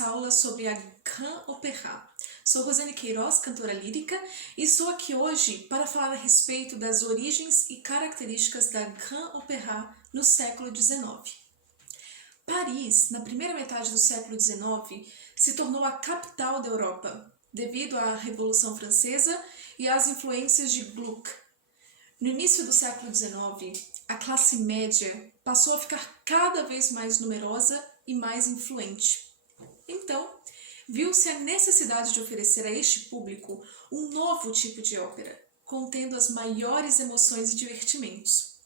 nossa aula sobre a Grand Opéra. Sou Rosane Queiroz, cantora lírica, e estou aqui hoje para falar a respeito das origens e características da Grand Opéra no século XIX. Paris, na primeira metade do século XIX, se tornou a capital da Europa, devido à Revolução Francesa e às influências de Gluck. No início do século XIX, a classe média passou a ficar cada vez mais numerosa e mais influente. Então, viu-se a necessidade de oferecer a este público um novo tipo de ópera, contendo as maiores emoções e divertimentos.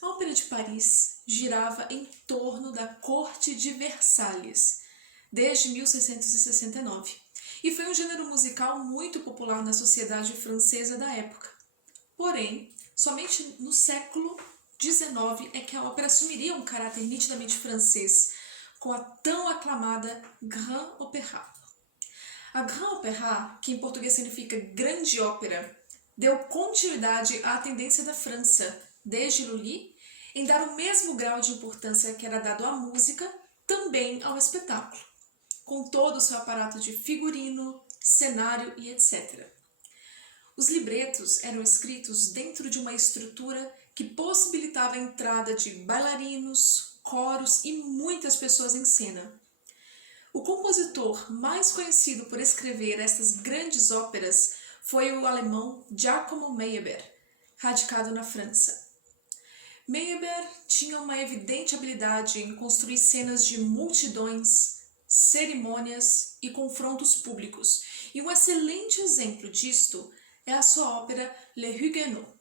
A Ópera de Paris girava em torno da Corte de Versalhes, desde 1669, e foi um gênero musical muito popular na sociedade francesa da época. Porém, somente no século XIX é que a ópera assumiria um caráter nitidamente francês, com a tão aclamada Grand Opéra. A Grand Opéra, que em português significa grande ópera, deu continuidade à tendência da França, desde Lully, em dar o mesmo grau de importância que era dado à música, também ao espetáculo, com todo o seu aparato de figurino, cenário e etc. Os libretos eram escritos dentro de uma estrutura que possibilitava a entrada de bailarinos, coros e muitas pessoas em cena. O compositor mais conhecido por escrever estas grandes óperas foi o alemão Giacomo Meyerbeer, radicado na França. Meyerbeer tinha uma evidente habilidade em construir cenas de multidões, cerimônias e confrontos públicos, e um excelente exemplo disto é a sua ópera Les Huguenots.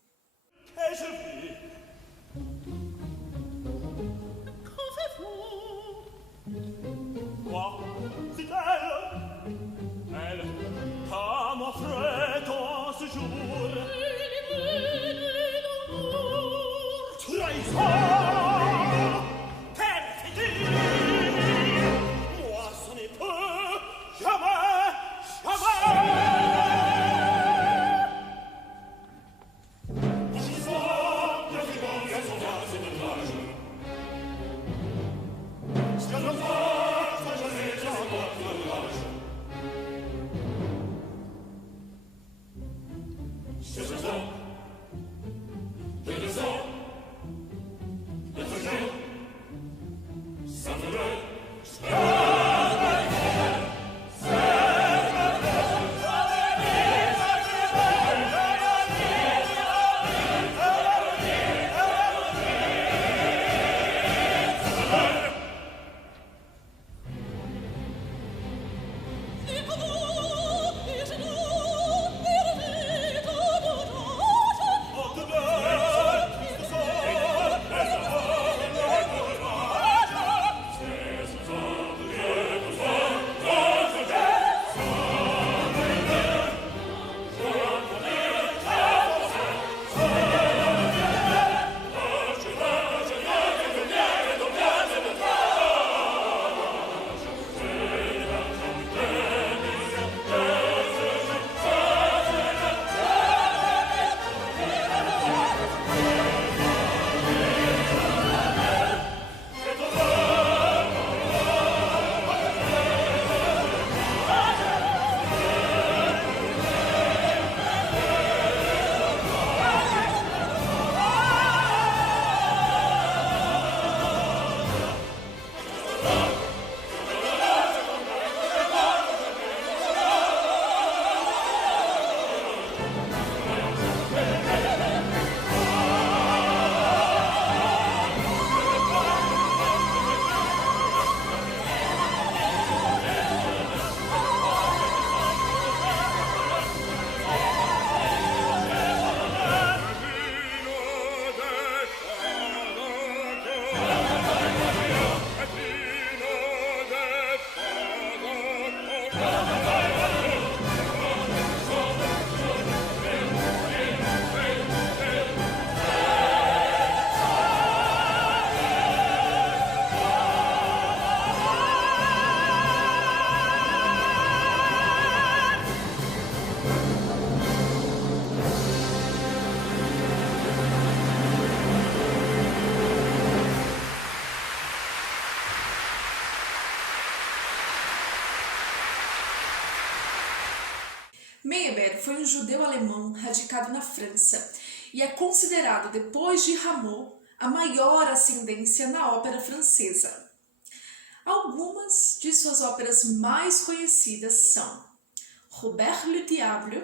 Meyerbeer foi um judeu alemão radicado na França e é considerado, depois de Rameau, a maior ascendência na ópera francesa. Algumas de suas óperas mais conhecidas são Robert le Diable,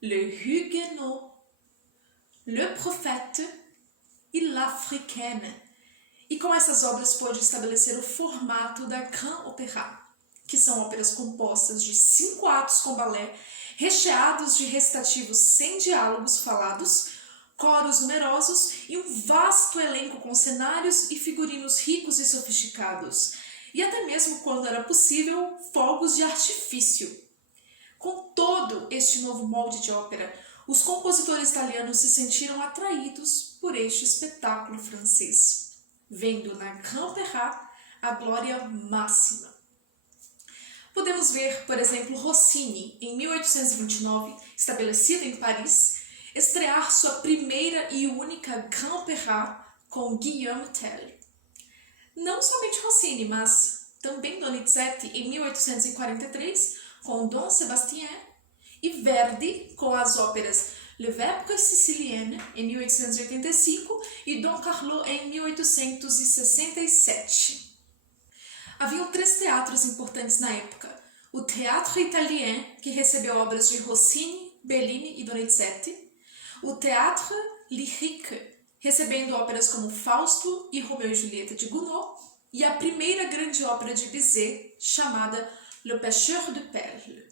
Le Huguenot, Le Prophète e L'Africaine. E com essas obras pôde estabelecer o formato da Grand Opéra, que são óperas compostas de 5 atos com balé, recheados de recitativos sem diálogos falados, coros numerosos e um vasto elenco com cenários e figurinos ricos e sofisticados, e até mesmo, quando era possível, fogos de artifício. Com todo este novo molde de ópera, os compositores italianos se sentiram atraídos por este espetáculo francês, vendo na Grand Opéra a glória máxima. Podemos ver, por exemplo, Rossini, em 1829, estabelecido em Paris, estrear sua primeira e única Grand Opéra com Guillaume Tell. Não somente Rossini, mas também Donizetti, em 1843, com Don Sébastien, e Verdi, com as óperas Le Vêpres Sicilienne, em 1885, e Don Carlo, em 1867. Haviam 3 teatros importantes na época: o Théâtre Italien, que recebeu obras de Rossini, Bellini e Donizetti; o Théâtre Lyrique, recebendo óperas como Fausto e Romeu e Julieta de Gounod; e a primeira grande ópera de Bizet, chamada Le Pêcheur de Perles.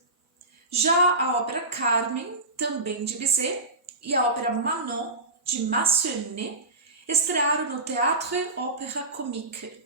Já a ópera Carmen, também de Bizet, e a ópera Manon, de Massenet, estrearam no Théâtre Opéra Comique.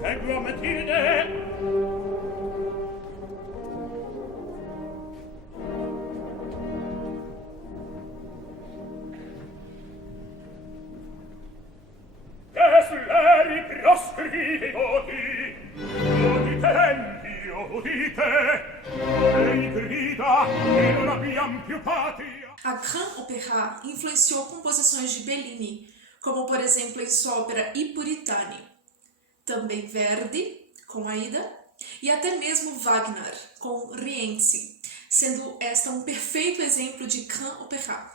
Seguo Matilde. Che sull'eri proscrivi i voti, udite, e i grida che non abbiam più patria. A Grand Opéra influenciou composições de Bellini, como por exemplo em sua ópera I Puritani, também Verdi, com Aida, e até mesmo Wagner, com Rienzi, sendo esta um perfeito exemplo de Grand Opéra.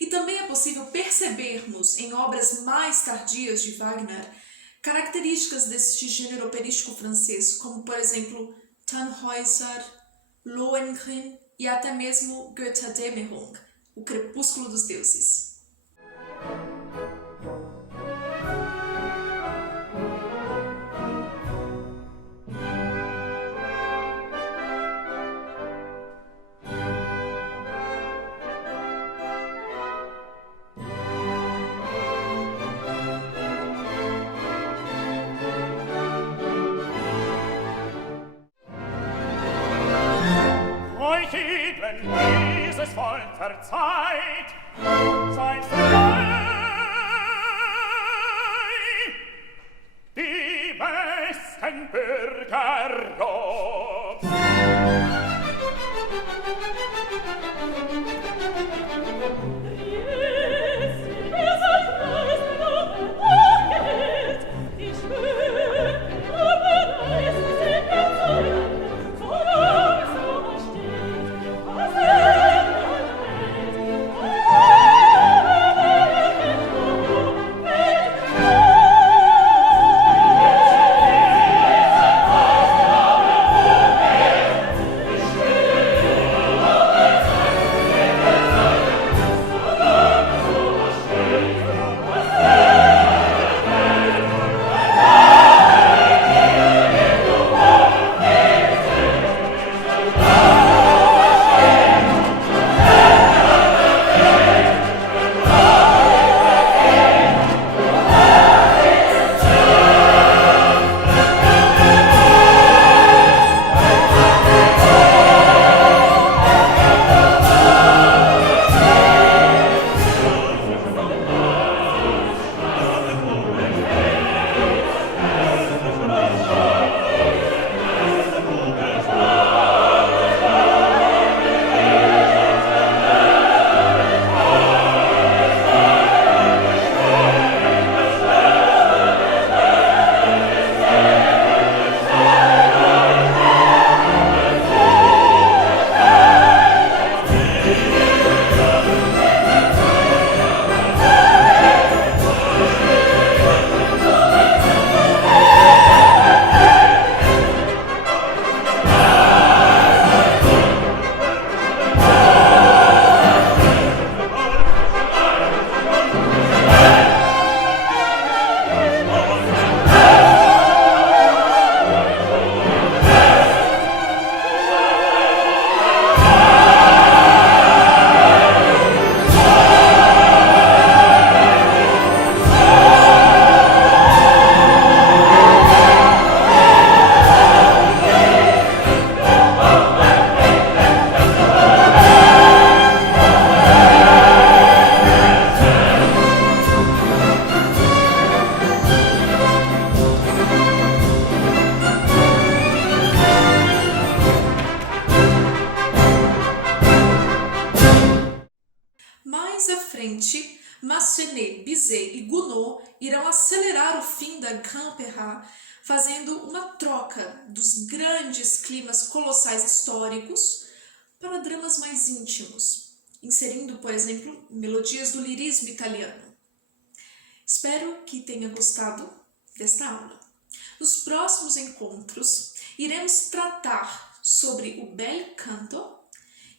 E também é possível percebermos em obras mais tardias de Wagner características deste gênero operístico francês, como por exemplo Tannhäuser, Lohengrin e até mesmo Götterdämmerung, o Crepúsculo dos Deuses. Dieses Volk verzeiht, seid frei, Rameau irão acelerar o fim da Grand Opéra, fazendo uma troca dos grandes climas colossais históricos para dramas mais íntimos, inserindo, por exemplo, melodias do lirismo italiano. Espero que tenha gostado desta aula. Nos próximos encontros, iremos tratar sobre o bel canto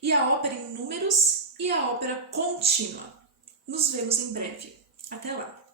e a ópera em números e a ópera contínua. Nos vemos em breve. Até lá!